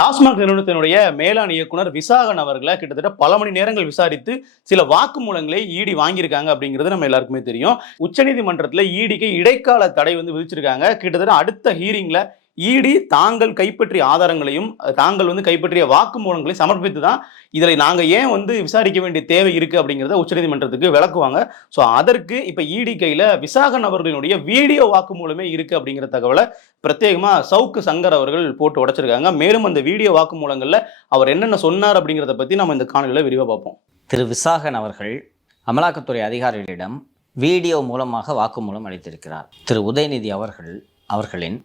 டாஸ்மாக் நிறுவனத்தினுடைய மேலாண் இயக்குனர் விசாகன் அவர்களை கிட்டத்தட்ட பல மணி நேரங்கள் விசாரித்து சில வாக்குமூலங்களை ஈடி வாங்கியிருக்காங்க அப்படிங்கிறது நம்ம எல்லாருக்குமே தெரியும். உச்சநீதிமன்றத்தில் ஈடிக்கு இடைக்கால தடை வந்து விதிச்சிருக்காங்க. கிட்டத்தட்ட அடுத்த ஹீரிங்ல ஈடி தாங்கள் கைப்பற்றிய ஆதாரங்களையும் தாங்கள் வந்து கைப்பற்றிய வாக்குமூலங்களையும் சமர்ப்பித்து தான் இதில் நாங்கள் ஏன் வந்து விசாரிக்க வேண்டிய தேவை இருக்குது அப்படிங்கிறத உச்சநீதிமன்றத்துக்கு விளக்குவாங்க. ஸோ அதற்கு இப்போ ஈடி கையில் விசாகன் அவர்களினுடைய வீடியோ வாக்குமூலமே இருக்குது அப்படிங்கிற தகவலை பிரத்யேகமாக சவுக்கு சங்கர் அவர்கள் போட்டு உடைச்சிருக்காங்க. மேலும் அந்த வீடியோ வாக்குமூலங்களில் அவர் என்னென்ன சொன்னார் அப்படிங்கிறத பற்றி நம்ம இந்த காணொலியில் விரிவாக பார்ப்போம். திரு விசாகன் அவர்கள் அமலாக்கத்துறை அதிகாரிகளிடம் வீடியோ மூலமாக வாக்குமூலம் அளித்திருக்கிறார். திரு உதயநிதி அவர்கள் அவர்களின்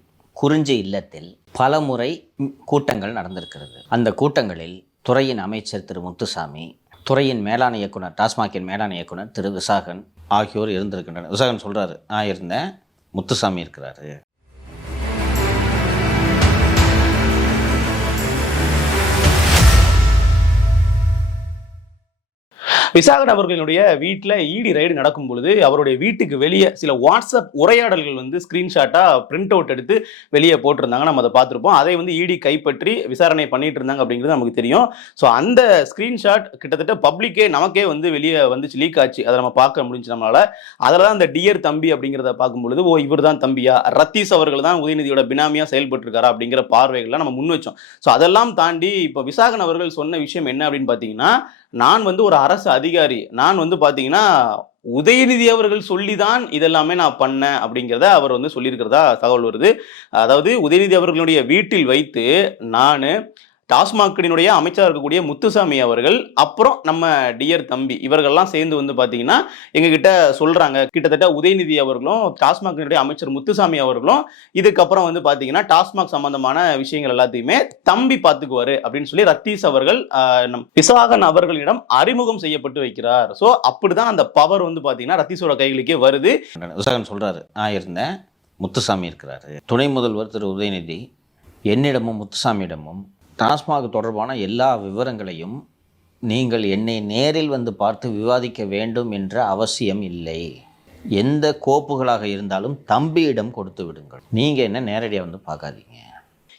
குறிஞ்சி இல்லத்தில் பல முறை கூட்டங்கள் நடந்திருக்கிறது. அந்த கூட்டங்களில் துறையின் அமைச்சர் திரு முத்துசாமி துறையின் மேலாண் இயக்குனர் டாஸ்மாகின் மேலாண் இயக்குனர் திரு விசாகன் ஆகியோர் இருந்திருக்கின்றனர். விசாகன் சொல்கிறாரு நான் இருந்தேன் முத்துசாமி இருக்கிறாரு. விசாகன் அவர்களுடைய வீட்டில் ஈடி ரைடு நடக்கும் பொழுது அவருடைய வீட்டுக்கு வெளியே சில வாட்ஸ்அப் உரையாடல்கள் வந்து ஸ்க்ரீன்ஷாட்டாக பிரிண்ட் அவுட் எடுத்து வெளியே போட்டிருந்தாங்க. நம்ம அதை பார்த்துருப்போம். அதை வந்து ஈடி கைப்பற்றி விசாரணை பண்ணிட்டு இருந்தாங்க அப்படிங்கிறது நமக்கு தெரியும். ஸோ அந்த ஸ்க்ரீன்ஷாட் கிட்டத்தட்ட பப்ளிக்கே நமக்கே வந்து வெளியே வந்துச்சு லீக் ஆச்சு. அதை நம்ம பார்க்க முடிஞ்சு நம்மளால். அதில் தான் அந்த டியர் தம்பி அப்படிங்கிறத பார்க்கும் பொழுது ஓ இவர் தான் தம்பியா? ரத்தீஸ் அவர்கள் தான் உதயநிதியோட பினாமியாக செயல்பட்டுருக்காரா? அப்படிங்கிற பார்வைகள்லாம் நம்ம முன் வச்சோம். ஸோ அதெல்லாம் தாண்டி இப்போ விசாகன் அவர்கள் சொன்ன விஷயம் என்ன அப்படின்னு பார்த்தீங்கன்னா நான் வந்து ஒரு அரசு அதிகாரி. நான் வந்து பார்த்தீங்கன்னா உதயநிதி அவர்கள் சொல்லி தான் இதெல்லாமே நான் பண்ணேன் அப்படிங்கிறத அவர் வந்து சொல்லியிருக்கிறதா தகவல் வருது. அதாவது உதயநிதி அவர்களுடைய வீட்டில் வைத்து நான் டாஸ்மாகினுடைய அமைச்சராக இருக்கக்கூடிய முத்துசாமி அவர்கள் அப்புறம் நம்ம டியர் தம்பி இவர்கள்லாம் சேர்ந்து வந்து பார்த்தீங்கன்னா எங்ககிட்ட சொல்கிறாங்க கிட்டத்தட்ட உதயநிதி அவர்களும் டாஸ்மாகினுடைய அமைச்சர் முத்துசாமி அவர்களும் இதுக்கப்புறம் வந்து பார்த்தீங்கன்னா டாஸ்மாக் சம்பந்தமான விஷயங்கள் எல்லாத்தையுமே தம்பி பார்த்துக்குவார் அப்படின்னு சொல்லி ரத்தீஸ் அவர்கள் நம் விசாகன் அவர்களிடம் அறிமுகம் செய்யப்பட்டு வைக்கிறார். ஸோ அப்படிதான் அந்த பவர் வந்து பார்த்தீங்கன்னா ரத்தீஸோட கைகளுக்கே வருது. விசாகன் சொல்கிறாரு நான் இருந்தேன் முத்துசாமி இருக்கிறாரு. துணை முதல்வர் திரு உதயநிதி என்னிடமும் முத்துசாமியிடமும் டாஸ்மாக் தொடர்பான எல்லா விவரங்களையும் நீங்கள் என்னை நேரில் வந்து பார்த்து விவாதிக்க வேண்டும் என்ற அவசியம் இல்லை. எந்த கோப்புகளாக இருந்தாலும் தம்பியிடம் கொடுத்து விடுங்கள். நீங்கள் என்ன நேரடியாக வந்து பார்க்காதீங்க.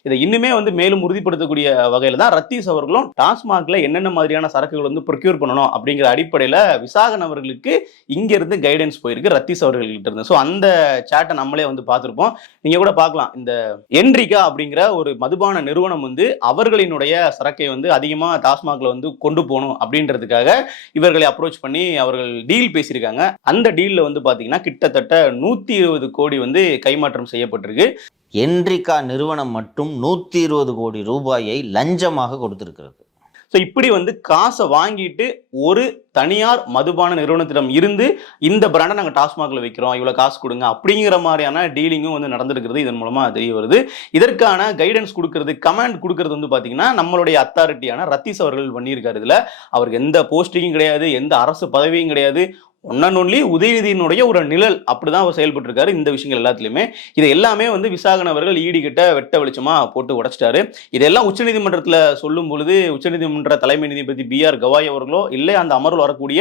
இதை இன்னுமே வந்து மேலும் உறுதிப்படுத்தக்கூடிய வகையில் தான் ரத்தீஸ் அவர்களும் டாஸ்மாக்ல என்னென்ன மாதிரியான சரக்குகள் வந்து ப்ரொக்யூர் பண்ணணும் அப்படிங்கிற அடிப்படையில் விசாகன் அவர்களுக்கு இங்கிருந்து கைடன்ஸ் போயிருக்கு ரத்தீஸ் அவர்கள்கிட்ட இருந்து. ஸோ அந்த சேட்டை நம்மளே வந்து பார்த்துருப்போம். நீங்க கூட பார்க்கலாம். இந்த என்ரிகா அப்படிங்கிற ஒரு மதுபான நிறுவனம் வந்து அவர்களினுடைய சரக்கை வந்து அதிகமாக டாஸ்மாக்ல வந்து கொண்டு போகணும் அப்படின்றதுக்காக இவர்களை அப்ரோச் பண்ணி அவர்கள் டீல் பேசியிருக்காங்க. அந்த டீலில் வந்து பார்த்தீங்கன்னா கிட்டத்தட்ட நூற்றி இருபது கோடி வந்து கைமாற்றம் செய்யப்பட்டிருக்கு. என்ரிகா நிறுவனம் மட்டும் நூற்றி இருபது கோடி ரூபாயை லஞ்சமாக கொடுத்துருக்கிறது. ஸோ இப்படி வந்து காசை வாங்கிட்டு ஒரு தனியார் மதுபான நிறுவனத்திடம் இருந்து இந்த பிராண்டை நாங்கள் டாஸ்மாகில் வைக்கிறோம் இவ்வளோ காசு கொடுங்க அப்படிங்கிற மாதிரியான டீலிங்கும் வந்து நடந்திருக்கிறது. இதன் மூலமாக தெரிய வருது. இதற்கான கைடன்ஸ் கொடுக்கறது கமாண்ட் கொடுக்கறது வந்து பார்த்தீங்கன்னா நம்மளுடைய அத்தாரிட்டியான ரத்தீஸ் அவர்கள் பண்ணியிருக்காரு இதில். அவருக்கு எந்த போஸ்டிங்கும் கிடையாது எந்த அரசு பதவியும் கிடையாது. ஒன் அண்ட் ஒன்லி உதயநிதியினுடைய ஒரு நிழல் அப்படிதான் அவர் செயல்பட்டு இருக்காரு இந்த விஷயங்கள் எல்லாத்துலயுமே. இது எல்லாமே வந்து விசாகனவர்கள் அவர்கள் ஈடி கிட்ட வெட்ட வெளிச்சமா போட்டு உடைச்சிட்டாரு. இதெல்லாம் உச்சநீதிமன்றத்தில் சொல்லும் பொழுது உச்சநீதிமன்ற தலைமை நீதிபதி பி ஆர் கவாய் அவர்களோ இல்லை அந்த அமர்வில் வரக்கூடிய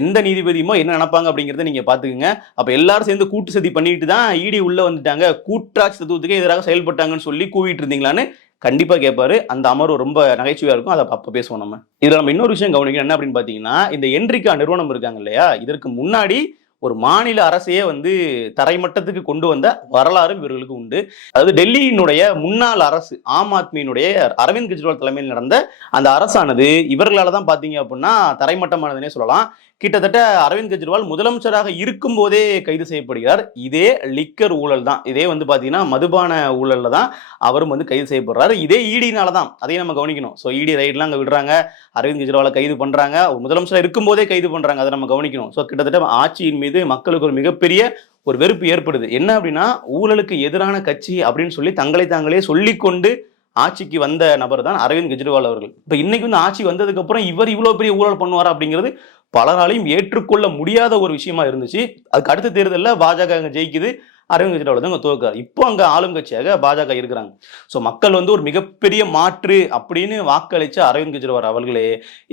எந்த நீதிபதியுமோ என்ன நினைப்பாங்க அப்படிங்கிறத நீங்க பார்த்துக்குங்க. அப்ப எல்லாரும் சேர்ந்து கூட்டு சதி பண்ணிட்டு தான் ஈடி உள்ள வந்துட்டாங்க. கூட்டாட்சி தத்துவத்துக்கு எதிராக செயல்பட்டாங்கன்னு சொல்லி கூவிட்டு இருந்தீங்களான்னு கண்டிப்பா கேட்பாரு அந்த அமர்வு ரொம்ப நகைச்சுவையா இருக்கும். அதை அப்ப பேசுவோம் நம்ம. இதில் நம்ம இன்னொரு விஷயம் கவனிக்கணும். என்ன அப்படின்னு பார்த்தீங்கன்னா இந்த என்ரிகா நிறுவனம் இருக்காங்க இல்லையா? இதற்கு முன்னாடி ஒரு மாநில அரசையே வந்து தரைமட்டத்துக்கு கொண்டு வந்த வரலாறு இவர்களுக்கு உண்டு. அதாவது டெல்லியினுடைய முன்னாள் அரசு ஆம் ஆத்மியினுடைய அரவிந்த் கெஜ்ரிவால் தலைமையில் நடந்த அந்த அரசானது இவர்களால தான் பார்த்தீங்க அப்படின்னா தரைமட்டமானதுனே சொல்லலாம். கிட்டத்தட்ட அரவிந்த் கெஜ்ரிவால் முதலமைச்சராக இருக்கும் போதே கைது செய்யப்படுகிறார். இதே லிக்கர் ஊழல் தான். இதே வந்து பார்த்தீங்கன்னா மதுபான ஊழலில் தான் அவரும் வந்து கைது செய்யப்படுறாரு. இதே ஈடினால தான். அதையும் நம்ம கவனிக்கணும். ஸோ ஈடி ரைட்லாம் அங்கே விடுறாங்க. அரவிந்த் கெஜ்ரிவாலை கைது பண்ணுறாங்க ஒரு முதலமைச்சராக இருக்கும்போதே கைது பண்ணுறாங்க அதை நம்ம கவனிக்கணும். ஸோ கிட்டத்தட்ட ஆட்சியின் மீது மக்களுக்கு ஒரு மிகப்பெரிய ஒரு வெறுப்பு ஏற்படுது. என்ன அப்படின்னா ஊழலுக்கு எதிரான கட்சி அப்படின்னு சொல்லி தங்களை தாங்களே சொல்லிக்கொண்டு ஆட்சிக்கு வந்த நபர் தான் அரவிந்த் கெஜ்ரிவால் அவர்கள். இப்போ இன்னைக்கு வந்து ஆட்சி வந்ததுக்கு அப்புறம் இவர் இவ்வளோ பெரிய ஊழல் பண்ணுவார் அப்படிங்கிறது பலராலையும் ஏற்றுக்கொள்ள முடியாத ஒரு விஷயமா இருந்துச்சு. அதுக்கு அடுத்த தேர்தலில் பாஜக ஜெயிக்குது. அரவிந்த் கெஜ்ரிவால் தான் அங்கே துவக்கார் இப்போ அங்கே ஆளும் கட்சியாக பாஜக இருக்கிறாங்க. ஸோ மக்கள் வந்து ஒரு மிகப்பெரிய மாற்று அப்படின்னு வாக்களித்த அரவிந்த் கெஜ்ரிவால் அவர்களே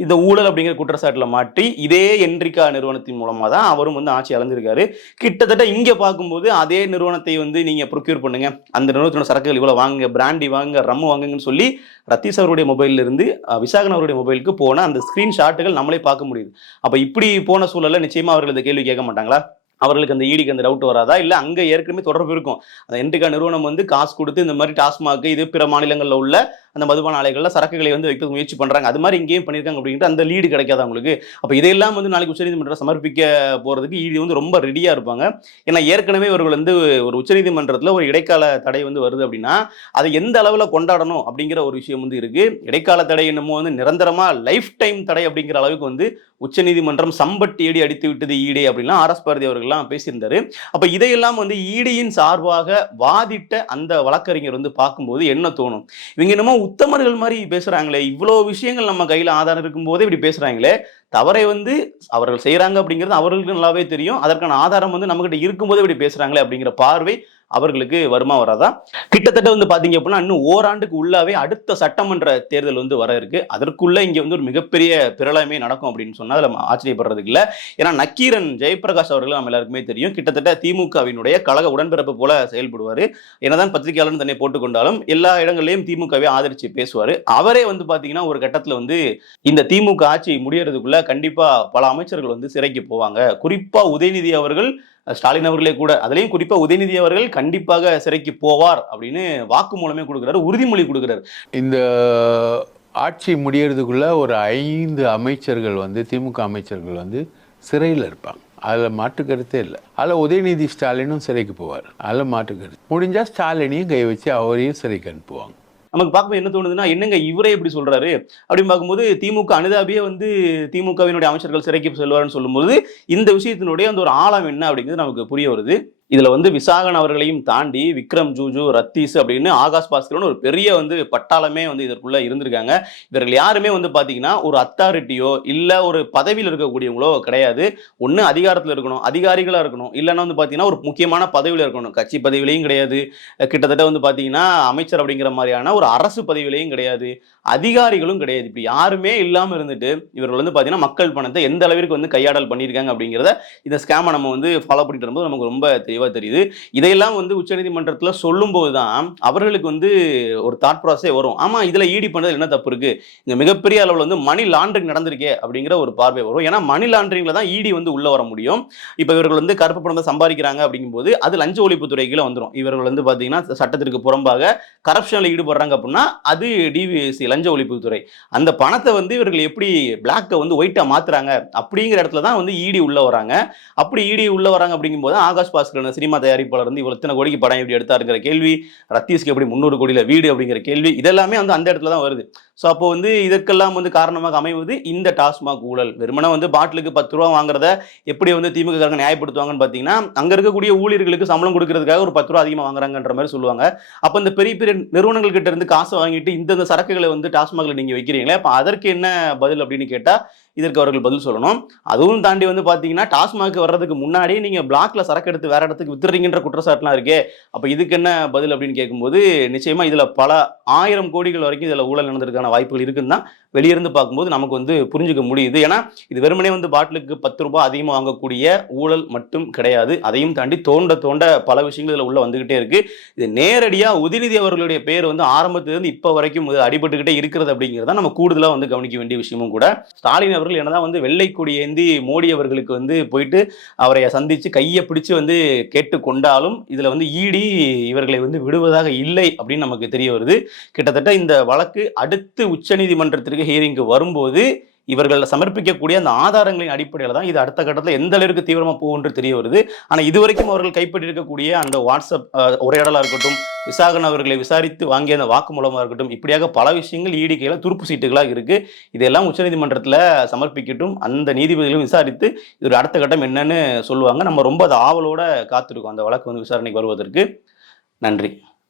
இந்த ஊழல் அப்படிங்கிற குற்றச்சாட்டில் மாட்டி இதே என்ரிகா நிறுவனத்தின் மூலமாக தான் அவரும் வந்து ஆட்சி அலைஞ்சிருக்காரு கிட்டத்தட்ட இங்கே பார்க்கும்போது அதே நிறுவனத்தை வந்து நீங்கள் ப்ரொக்யூர் பண்ணுங்க. அந்த நிறுவனத்தோட சரக்குகள் இவ்வளோ வாங்குங்க பிராண்டி வாங்க ரம் வாங்குங்கன்னு சொல்லி ரத்தீஷ் அவருடைய மொபைல்ல இருந்து விசாகன் அவருடைய மொபைலுக்கு போன அந்த ஸ்க்ரீன்ஷாட்டுகள் நம்மளே பார்க்க முடியுது. அப்போ இப்படி போன சூழலில் நிச்சயமாக அவர்கள் இந்த கேள்வி கேட்க மாட்டாங்களா? அவர்களுக்கு அந்த ஈடிக்கு அந்த டவுட் வராதா? இல்லை அங்கே ஏற்கனவே தொடர்பு இருக்கும். அந்த என்டிகா நிறுவனம் வந்து காசு கொடுத்து இந்த மாதிரி டாஸ்மாக் இது பிற மாநிலங்களில் உள்ள அந்த மதுபான ஆலைகளில் சரக்குகளை வந்து வைக்க முயற்சி பண்ணுறாங்க அது மாதிரி இங்கேயும் பண்ணியிருக்காங்க அப்படின்ட்டு அந்த லீடு கிடைக்காது அவங்களுக்கு அப்போ இதெல்லாம் வந்து நாளைக்கு உச்சநீதிமன்றம் சமர்ப்பிக்க போகிறதுக்கு ஈடி வந்து ரொம்ப ரெடியாக இருப்பாங்க. ஏன்னா ஏற்கனவே இவர்கள் வந்து ஒரு உச்சநீதிமன்றத்தில் ஒரு இடைக்கால தடை வந்து வருது அப்படின்னா அதை எந்த அளவில் கொண்டாடணும் அப்படிங்கிற ஒரு விஷயம் வந்து இருக்குது இடைக்கால தடை என்னமோ வந்து நிரந்தரமாக லைஃப் டைம் தடை அப்படிங்கிற அளவுக்கு வந்து உச்சநீதிமன்றம் சம்பட்டி ஏடி அடித்து விட்டது ஈடே அப்படின்லாம் ஆர் எஸ் பாரதி அவர்கள்லாம் பேசியிருந்தாரு. அப்போ இதையெல்லாம் வந்து ஈடியின் சார்பாக வாதிட்ட அந்த வழக்கறிஞர் வந்து பார்க்கும்போது என்ன தோணும்? இவங்க என்னமோ உத்தமர்கள் மாதிரி பேசுகிறாங்களே இவ்வளோ விஷயங்கள் நம்ம கையில் ஆதாரம் இருக்கும்போதே இப்படி பேசுகிறாங்களே தவறை வந்து அவர்கள் செய்கிறாங்க அப்படிங்கிறது அவர்களுக்கு நல்லாவே தெரியும். அதற்கான ஆதாரம் வந்து நம்மகிட்ட இருக்கும்போதே இப்படி பேசுகிறாங்களே அப்படிங்கிற பார்வை அவர்களுக்கு வருமா வராதா? கிட்டத்தட்ட வந்து பாத்தீங்க அப்படின்னா இன்னும் ஓராண்டுக்கு உள்ளாவே அடுத்த சட்டமன்ற தேர்தல் வந்து வர இருக்கு. அதற்குள்ள இங்க வந்து ஒரு மிகப்பெரிய பிரளயமே நடக்கும் அப்படின்னு சொன்னா அதுல நம்ம ஆச்சரியப்படுறதுக்கு இல்ல. ஏன்னா நக்கீரன் ஜெயபிரகாஷ் அவர்கள் நம்ம எல்லாருக்குமே தெரியும். கிட்டத்தட்ட திமுகவினுடைய கழக உடன்பிறப்பு போல செயல்படுவாரு. என்னதான் பத்திரிகையாளர் தன்னை போட்டுக்கொண்டாலும் எல்லா இடங்கள்லயும் திமுகவை ஆதரிச்சு பேசுவாரு. அவரே வந்து பாத்தீங்கன்னா ஒரு கட்டத்துல வந்து இந்த திமுக ஆட்சி முடியறதுக்குள்ள கண்டிப்பா பல அமைச்சர்கள் வந்து சிறைக்கு போவாங்க. குறிப்பா உதயநிதி அவர்கள் ஸ்டாலின் அவர்களே கூட. அதுலேயும் குறிப்பாக உதயநிதி அவர்கள் கண்டிப்பாக சிறைக்கு போவார் அப்படின்னு வாக்குமூலமே கொடுக்குறாரு உறுதிமொழி கொடுக்குறாரு. இந்த ஆட்சி முடியறதுக்குள்ள ஒரு ஐந்து அமைச்சர்கள் வந்து திமுக அமைச்சர்கள் வந்து சிறையில் இருப்பாங்க. அதில் மாற்றுக்கருத்தே இல்லை. அதில் உதயநிதி ஸ்டாலினும் சிறைக்கு போவார். அதில் மாற்றுக்கருத்து முடிஞ்சால் ஸ்டாலினையும் கை வச்சு அவரையும் சிறைக்கு அனுப்புவாங்க. நமக்கு பார்க்கும்போது என்ன தோணுதுன்னா என்னங்க இவரே இப்படி சொல்றாரு? அப்படின்னு பார்க்கும்போது திமுக அனுதாபியே வந்து திமுகவினுடைய அமைச்சர்கள் சிறைக்கு செல்வார்னு சொல்லும்போது இந்த விஷயத்தினுடைய அந்த ஒரு ஆழம் என்ன அப்படிங்கிறது நமக்கு புரிய வருது. இதில் வந்து விசாகன் அவர்களையும் தாண்டி விக்ரம் ஜூஜு ரத்தீஸ் அப்படின்னு ஆகாஷ் பாஸ்கர்னு ஒரு பெரிய வந்து பட்டாளமே வந்து இதற்குள்ளே இருந்திருக்காங்க. இவர்கள் யாருமே வந்து பார்த்தீங்கன்னா ஒரு அத்தாரிட்டியோ இல்லை ஒரு பதவியில் இருக்கக்கூடியவங்களோ கிடையாது. ஒன்று அதிகாரத்தில் இருக்கணும் அதிகாரிகளாக இருக்கணும். இல்லைன்னா வந்து பார்த்தீங்கன்னா ஒரு முக்கியமான பதவியில் இருக்கணும். கட்சி பதவியிலையும் கிடையாது. கிட்டத்தட்ட வந்து பார்த்தீங்கன்னா அமைச்சர் அப்படிங்கிற மாதிரியான ஒரு அரசு பதவியிலையும் கிடையாது. அதிகாரிகளும் கிடையாது. இப்படி யாருமே இல்லாமல் இருந்துட்டு இவர்கள் வந்து பார்த்தீங்கன்னா மக்கள் பணத்தை எந்த அளவிற்கு வந்து கையாடல் பண்ணியிருக்காங்க அப்படிங்கிறத இந்த ஸ்கேமை நம்ம வந்து ஃபாலோ பண்ணிட்டு வரும்போது நமக்கு ரொம்ப தெளிவாக தெரியுது. இதையெல்லாம் வந்து உச்சநீதிமன்றத்தில் சொல்லும்போது தான் அவர்களுக்கு வந்து ஒரு தாட் ப்ராசஸே வரும். ஆமா இதுல ஈடி பண்ணது என்ன தப்பு இருக்கு? இந்த மிகப்பெரிய அளவில் வந்து மணி லாண்டரிங் நடந்திருக்கே அப்படிங்கிற ஒரு பார்வை வரும். ஏன்னா மணி லாண்டரிங்ல தான் ஈடி வந்து உள்ள வர முடியும். இப்போ இவர்கள் வந்து கருப்பு பணத்தை சம்பாதிக்கிறாங்க அப்படிங்கும்போது அது லஞ்ச ஒழிப்புத்துறை கீழே வந்துடும் இவர்கள் வந்து பாத்தீங்கன்னா சட்டத்திற்கு புறம்பாக கரப்ஷனில் ஈடுபடுறாங்க அப்படின்னா அது டிவிஎஸ்சி லஞ்ச ஒழிப்புத்துறை. அந்த பணத்தை வந்து இவர்கள் எப்படி பிளாக்கை வந்து ஒயிட்டா மாத்துறாங்க அப்படிங்கிற இடத்துல தான் வந்து இடி உள்ள வராங்க. அப்படி இடி உள்ள வராங்க அப்படிங்கும்போது ஆகாஷ் பாஸ்கர் சினிமா தயாரிப்பாளர் வந்து இவ்வளோ இத்தனை கோடிக்கு படம் எப்படி எடுத்தாருங்கிற கேள்வி ரத்தீஸ்க்கு எப்படி முந்நூறு கோடியில் வீடு அப்படிங்கிற கேள்வி இதெல்லாமே வந்து அந்த இடத்துல தான் வருது. ஸோ அப்போ வந்து இதற்கெல்லாம் வந்து காரணமாக அமைவது இந்த டாஸ்மாக் ஊழல். வெறுமனே வந்து பாட்டிலுக்கு பத்து ரூபா வாங்குறத எப்படி வந்து திமுக காரங்க நியாயப்படுத்துவாங்கன்னு பார்த்தீங்கன்னா அங்கே இருக்கக்கூடிய ஊழியர்களுக்கு சம்பளம் கொடுக்கறதுக்காக ஒரு பத்து ரூபா அதிகமாக வாங்குறாங்கன்ற மாதிரி சொல்லுவாங்க. அப்போ இந்த பெரிய பெரிய நிறுவனங்கள் கிட்ட இருந்து காசை வாங்கிட்டு இந்தந்த சரக்குகளை வந்து டாஸ்மாகில் நீங்கள் வைக்கிறீங்களே அப்போ அதற்கு என்ன பதில் அப்படின்னு கேட்டால் இதற்கு அவர்கள் பதில் சொல்லணும். அதுவும் தாண்டி வந்து பார்த்தீங்கன்னா டாஸ்மாக் வர்றதுக்கு முன்னாடி நீங்கள் பிளாக்ல சரக்கு எடுத்து வேற இடத்துக்கு வித்துறீங்கன்ற குற்றச்சாட்டுலாம் இருக்கே. அப்போ இதுக்கு என்ன பதில் அப்படின்னு கேட்கும்போது நிச்சயமாக இதில் பல ஆயிரம் கோடிகள் வரைக்கும் இதில் ஊழல் நடந்திருக்கான வாய்ப்புகள் இருக்குன்னு தான் வெளியிருந்து பார்க்கும்போது நமக்கு வந்து புரிஞ்சுக்க முடியுது. ஏன்னா இது வெறுமனே வந்து பாட்டிலுக்கு பத்து ரூபாய் அதிகமாக வாங்கக்கூடிய ஊழல் மட்டும் கிடையாது. அதையும் தாண்டி தோண்ட தோண்ட பல விஷயங்கள் இதில் உள்ள வந்துகிட்டே இருக்கு. இது நேரடியாக உதயநிதி அவர்களுடைய பேர் வந்து ஆரம்பத்திலிருந்து இப்போ வரைக்கும் அடிபட்டுக்கிட்டே இருக்கிறது அப்படிங்கிறத நம்ம கூடுதலாக வந்து கவனிக்க வேண்டிய விஷயமும் கூட. ஸ்டாலின் அவர்கள் என்னதான் வந்து வெள்ளை கொடி ஏந்தி மோடி அவர்களுக்கு வந்து போயிட்டு அவரை சந்தித்து கையை பிடிச்சு வந்து கேட்டு கொண்டாலும் இதில் வந்து ஈடி இவர்களை வந்து விடுவதாக இல்லை அப்படின்னு நமக்கு தெரிய வருது. கிட்டத்தட்ட இந்த வழக்கு அடுத்து உச்சநீதிமன்றத்திற்கு ஹியரிங்க்கு வரும்போது இவர்கள் சமர்ப்பிக்கக்கூடிய அந்த ஆதாரங்களின் அடிப்படையில் தான் இது அடுத்த கட்டத்தில் எந்த அளவிற்கு தீவிரமாக போகுன்று தெரிய வருது. ஆனால் இதுவரைக்கும் அவர்கள் கைப்பற்றியிருக்கக்கூடிய அந்த வாட்ஸ்அப் உரையாடலாக இருக்கட்டும் விசாகன் அவர்களை விசாரித்து வாங்கிய அந்த வாக்குமூலமாக இருக்கட்டும் இப்படியாக பல விஷயங்கள் ஈடிக்கையில் துருப்பு சீட்டுகளாக இருக்குது இதெல்லாம் உச்சநீதிமன்றத்தில் சமர்ப்பிக்கட்டும் அந்த நீதிபதிகளும் விசாரித்து இது ஒரு அடுத்த கட்டம் என்னன்னு சொல்லுவாங்க. நம்ம ரொம்ப அது ஆவலோட காத்திருக்கோம். அந்த வழக்கு வந்து விசாரணைக்கு வருவதற்கு. நன்றி.